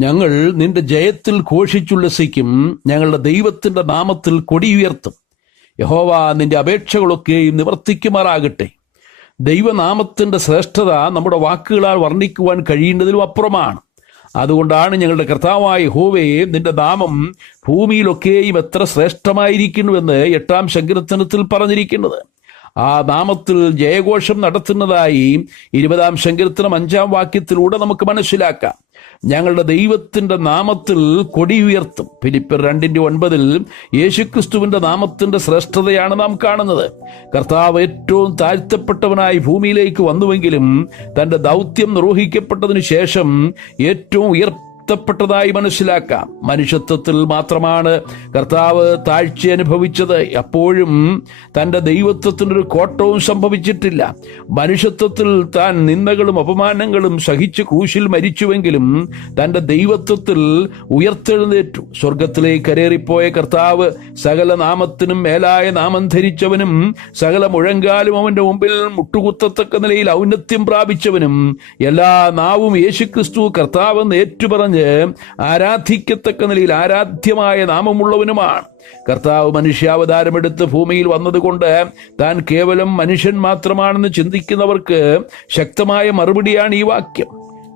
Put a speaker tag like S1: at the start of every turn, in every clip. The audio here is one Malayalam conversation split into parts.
S1: ഞങ്ങൾ നിന്റെ ജയത്തിൽ ഘോഷിച്ചുല്ലസിക്കും ഞങ്ങളുടെ ദൈവത്തിന്റെ നാമത്തിൽ കൊടിയുയർത്തും യഹോവ നിന്റെ അപേക്ഷകളൊക്കെയും നിവർത്തിക്കുമാറാകട്ടെ. ദൈവനാമത്തിന്റെ ശ്രേഷ്ഠത നമ്മുടെ വാക്കുകളാൽ വർണിക്കുവാൻ കഴിയേണ്ടതിലും അപ്പുറമാണ്. അതുകൊണ്ടാണ് ഞങ്ങളുടെ കർത്താവായ ഹോവയെ നിന്റെ നാമം ഭൂമിയിലൊക്കെയും എത്ര ശ്രേഷ്ഠമായിരിക്കുന്നുവെന്ന് എട്ടാം ശങ്കരത്തിനത്തിൽ പറഞ്ഞിരിക്കുന്നത്. ആ നാമത്തിൽ ജയഘോഷം നടത്തുന്നതായി ഇരുപതാം സങ്കീർത്തനം അഞ്ചാം വാക്യത്തിലൂടെ നമുക്ക് മനസ്സിലാക്കാം. ഞങ്ങളുടെ ദൈവത്തിന്റെ നാമത്തിൽ കൊടി ഉയർത്തും. ഫിലിപ്പർ രണ്ടിന്റെ ഒൻപതിൽ യേശുക്രിസ്തുവിന്റെ നാമത്തിന്റെ ശ്രേഷ്ഠതയാണ് നാം കാണുന്നത്. കർത്താവ് ഏറ്റവും താഴ്ത്തപ്പെട്ടവനായി ഭൂമിയിലേക്ക് വന്നുവെങ്കിലും തന്റെ ദൗത്യം നിർവഹിക്കപ്പെട്ടതിനു ശേഷം ഏറ്റവും ഉയർ പ്പെട്ടതായി മനസ്സിലാക്കാം. മനുഷ്യത്വത്തിൽ മാത്രമാണ് കർത്താവ് താഴ്ച അനുഭവിച്ചത്. അപ്പോഴും തന്റെ ദൈവത്വത്തിനൊരു കോട്ടവും സംഭവിച്ചിട്ടില്ല. മനുഷ്യത്വത്തിൽ താൻ നിന്ദകളും അപമാനങ്ങളും സഹിച്ച് ക്രൂശിൽ മരിച്ചുവെങ്കിലും തന്റെ ദൈവത്വത്തിൽ ഉയർത്തെഴുന്നേറ്റു. സ്വർഗത്തിലേക്ക് കരേറിപ്പോയ കർത്താവ് സകല നാമത്തിനും മേലായ നാമം ധരിച്ചവനും സകല മുഴങ്കാലും അവന്റെ മുമ്പിൽ മുട്ടുകുത്തത്തക്ക നിലയിൽ ഔന്നത്യം പ്രാപിച്ചവനും എല്ലാ നാവും യേശുക്രിസ്തു കർത്താവെന്ന് ഏറ്റുപറഞ്ഞ് ആരാധിക്കത്തക്ക നിലയിൽ ആരാധ്യമായ നാമമുള്ളവനുമാണ്. കർത്താവ് മനുഷ്യാവതാരമെടുത്ത് ഭൂമിയിൽ വന്നതുകൊണ്ട് താൻ കേവലം മനുഷ്യൻ മാത്രമാണെന്ന് ചിന്തിക്കുന്നവർക്ക് ശക്തമായ മറുപടിയാണ് ഈ വാക്യം.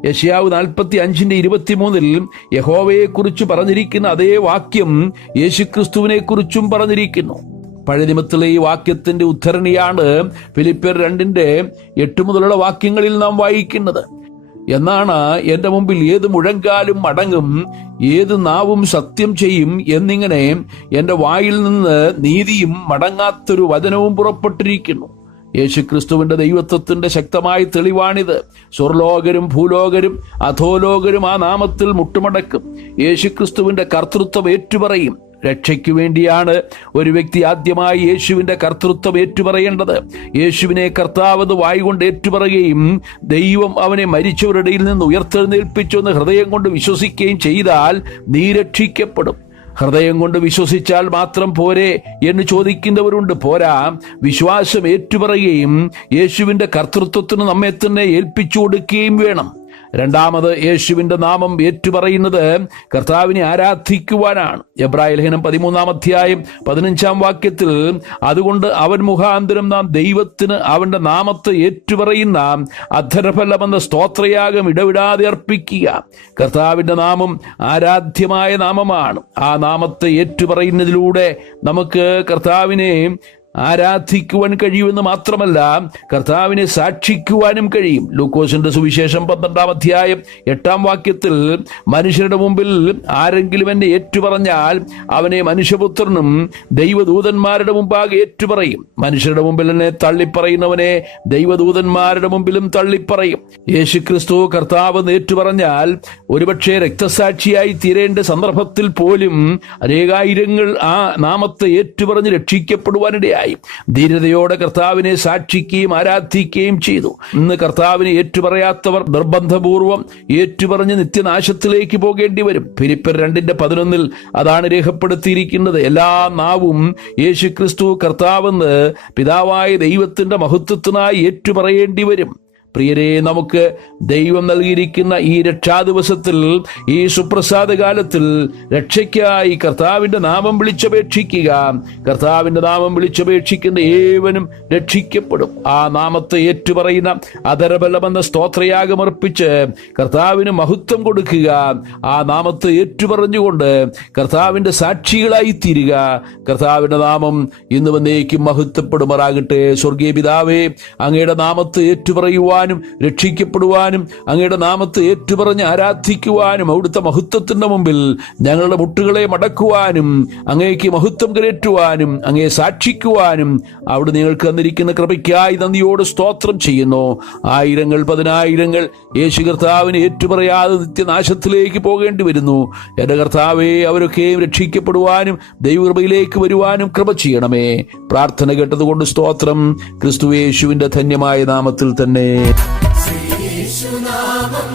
S1: യശയാവ് നാൽപ്പത്തി അഞ്ചിന്റെ ഇരുപത്തിമൂന്നിൽ യഹോവയെക്കുറിച്ച് പറഞ്ഞിരിക്കുന്ന അതേ വാക്യം യേശുക്രിസ്തുവിനെ കുറിച്ചും പറഞ്ഞിരിക്കുന്നു. പഴയ നിമത്തിലെ ഈ വാക്യത്തിന്റെ ഉദ്ധരണിയാണ് ഫിലിപ്പിയർ രണ്ടിന്റെ എട്ട് മുതലുള്ള വാക്യങ്ങളിൽ നാം വായിക്കുന്നത്. എന്നാണ് എന്റെ മുമ്പിൽ ഏത് മുഴങ്കാലും മടങ്ങും ഏത് നാവും സത്യം ചെയ്യും എന്നിങ്ങനെ എന്റെ വായിൽ നിന്ന് നീതിയും മടങ്ങാത്തൊരു വചനവും പുറപ്പെട്ടിരിക്കുന്നു. യേശുക്രിസ്തുവിന്റെ ദൈവത്വത്തിന്റെ ശക്തമായ തെളിവാണിത്. സ്വർലോകരും ഭൂലോകരും അധോലോകരും ആ നാമത്തിൽ മുട്ടുമടക്കും. യേശുക്രിസ്തുവിന്റെ കർത്തൃത്വം ഏറ്റുപറയും. രക്ഷയ്ക്കു വേണ്ടിയാണ് ഒരു വ്യക്തി ആദ്യമായി യേശുവിന്റെ കർത്തൃത്വം ഏറ്റുപറയേണ്ടത്. യേശുവിനെ കർത്താവെന്ന് വായുകൊണ്ട് ഏറ്റുപറയുകയും ദൈവം അവനെ മരിച്ചവരുടെ നിന്ന് ഉയർത്തെഴുന്നേൽപ്പിച്ചു എന്ന് ഹൃദയം കൊണ്ട് വിശ്വസിക്കുകയും ചെയ്താൽ നീ രക്ഷിക്കപ്പെടും. ഹൃദയം കൊണ്ട് വിശ്വസിച്ചാൽ മാത്രം പോരെ എന്ന് ചോദിക്കുന്നവരുണ്ട്. പോരാ വിശ്വാസം ഏറ്റുപറയുകയും യേശുവിന്റെ കർത്തൃത്വത്തിന് നമ്മെ തന്നെ ഏൽപ്പിച്ചു കൊടുക്കുകയും വേണം. രണ്ടാമത് യേശുവിന്റെ നാമം ഏറ്റുപറയുന്നത് കർത്താവിനെ ആരാധിക്കുവാനാണ്. എബ്രാഹിം ലേഖനം പതിമൂന്നാം അധ്യായം പതിനഞ്ചാം വാക്യത്തിൽ അതുകൊണ്ട് അവൻ മുഖാന്തരം നാം ദൈവത്തിന് അവന്റെ നാമത്തെ ഏറ്റുപറയുന്ന അധരഫലമെന്ന സ്തോത്രയാഗം ഇടവിടാതെ അർപ്പിക്കുക. കർത്താവിന്റെ നാമം ആരാധ്യമായ നാമമാണ്. ആ നാമത്തെ ഏറ്റുപറയുന്നതിലൂടെ നമുക്ക് കർത്താവിനെ ആരാധിക്കുവാൻ കഴിയുമെന്ന് മാത്രമല്ല കർത്താവിനെ സാക്ഷിക്കുവാനും കഴിയും. ലൂക്കോസിന്റെ സുവിശേഷം പന്ത്രണ്ടാം അധ്യായം എട്ടാം വാക്യത്തിൽ മനുഷ്യരുടെ മുമ്പിൽ ആരെങ്കിലും എന്നെ ഏറ്റുപറഞ്ഞാൽ അവനെ മനുഷ്യപുത്രനും ദൈവദൂതന്മാരുടെ മുമ്പാകെ ഏറ്റുപറയും. മനുഷ്യരുടെ മുമ്പിൽ എന്നെ തള്ളിപ്പറയുന്നവനെ ദൈവദൂതന്മാരുടെ മുമ്പിലും തള്ളിപ്പറയും. യേശു ക്രിസ്തു കർത്താവ് ഏറ്റുപറഞ്ഞാൽ ഒരുപക്ഷെ രക്തസാക്ഷിയായി തീരേണ്ട സന്ദർഭത്തിൽ പോലും അനേകായിരങ്ങൾ ആ നാമത്തെ ഏറ്റുപറഞ്ഞ് രക്ഷിക്കപ്പെടുവാനിടയായി. ധീരതയോടെ കർത്താവിനെ സാക്ഷിക്കുകയും ആരാധിക്കുകയും ചെയ്തു. ഇന്ന് കർത്താവിനെ ഏറ്റുപറയാത്തവർ നിർബന്ധപൂർവം ഏറ്റുപറഞ്ഞ് നിത്യനാശത്തിലേക്ക് പോകേണ്ടി വരും. ഫിലിപ്പർ രണ്ടിന്റെ പതിനൊന്നിൽ അതാണ് രേഖപ്പെടുത്തിയിരിക്കുന്നത്. എല്ലാ നാവും യേശു ക്രിസ്തു കർത്താവെന്ന് പിതാവായ ദൈവത്തിന്റെ മഹത്വത്തിനായി ഏറ്റുപറയേണ്ടി വരും. പ്രിയരെ നമുക്ക് ദൈവം നൽകിയിരിക്കുന്ന ഈ രക്ഷാ ദിവസത്തിൽ ഈ സുപ്രസാദ കാലത്തിൽ രക്ഷയ്ക്കായി കർത്താവിന്റെ നാമം വിളിച്ചപേക്ഷിക്കുക. കർത്താവിന്റെ നാമം വിളിച്ചപേക്ഷിക്കുന്ന ഏവനും രക്ഷിക്കപ്പെടും. ആ നാമത്തെ ഏറ്റുപറയുന്ന അതരബലമെന്ന സ്തോത്രയാഗമർപ്പിച്ച് കർത്താവിന് മഹത്വം കൊടുക്കുക. ആ നാമത്തെ ഏറ്റുപറഞ്ഞുകൊണ്ട് കർത്താവിന്റെ സാക്ഷികളായി തീരുക. കർത്താവിന്റെ നാമം ഇന്ന് വന്നേക്കും മഹത്വപ്പെടുമാറാകട്ടെ. സ്വർഗീയ പിതാവേ അങ്ങയുടെ നാമത്തെ ഏറ്റുപറയുവാൻ രക്ഷിക്കുവാനും രക്ഷിക്കപ്പെടുവാനും അങ്ങയുടെ നാമത്തെ ഏറ്റുപറഞ്ഞ് ആരാധിക്കുവാനും അവിടുത്തെ മഹത്വത്തിന്റെ മുമ്പിൽ ഞങ്ങളുടെ മുട്ടുകളെ മടക്കുവാനും അങ്ങേക്ക് മഹത്വം കരേറ്റുവാനും അങ്ങയെ സാക്ഷിക്കുവാനും അവിടെ നിങ്ങൾക്ക് തന്നിരിക്കുന്ന കൃപയ്ക്കായി നന്ദിയോട് സ്തോത്രം ചെയ്യുന്നു. ആയിരങ്ങൾ പതിനായിരങ്ങൾ യേശു കർത്താവിനെ ഏറ്റുപറയാതെ നിത്യനാശത്തിലേക്ക് പോകേണ്ടി വരുന്നു. എന്റെ കർത്താവെ അവരൊക്കെയും രക്ഷിക്കപ്പെടുവാനും ദൈവകൃപയിലേക്ക് വരുവാനും കൃപ ചെയ്യണമേ. പ്രാർത്ഥന കേട്ടതുകൊണ്ട് സ്തോത്രം. ക്രിസ്തുവേശുവിന്റെ ധന്യമായ നാമത്തിൽ തന്നെ.
S2: യേശുനാമം